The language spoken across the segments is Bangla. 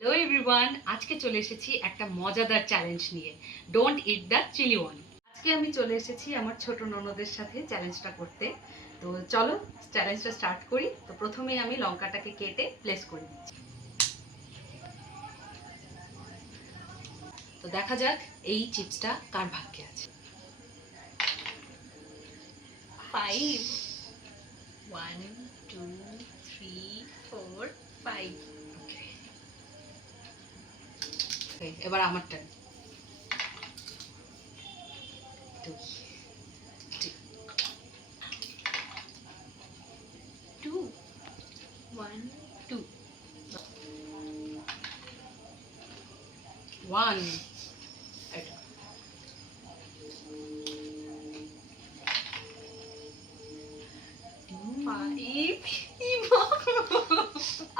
হ্যালো এভরিওয়ান, আজকে চলে এসেছি একটা মজাদার চ্যালেঞ্জ নিয়ে, don't eat the chilli one. আজকে আমি চলে এসেছি আমার ছোট ননদের সাথে চ্যালেঞ্জটা করতে। তো চলো চ্যালেঞ্জটা স্টার্ট করি। তো প্রথমেই আমি লঙ্কাটাকে কেটে প্লেস করে দিচ্ছি। তো দেখা যাক এই চিপসটা কার ভাগ্যে আছে। 5 1 2 3 4 5 ওকে, এবার আমার টার্ন। 2 1 2 1 5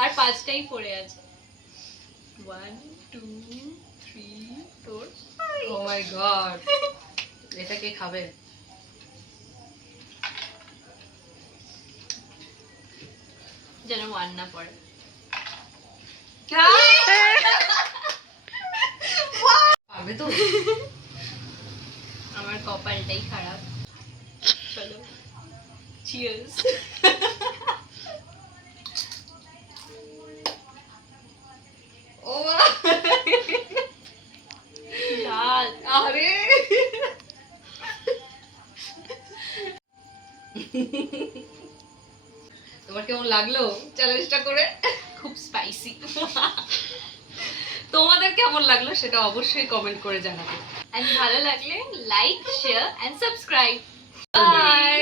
আর পাঁচটাই পড়ে আছে 1 2 3 4 ও মাই গড, এটা কে খাবে? যেন 1 না পড়ে। পারবে তো? আমার কপালটাই খারাপ। চলো চিয়ার্স। ও লাল। আরে তোমার কেমন লাগলো চ্যালেঞ্জটা করে? খুব স্পাইসি। তোমাদের কেমন লাগলো সেটা অবশ্যই কমেন্ট করে জানাবে। এন্ড ভালো লাগলে like share and subscribe. By.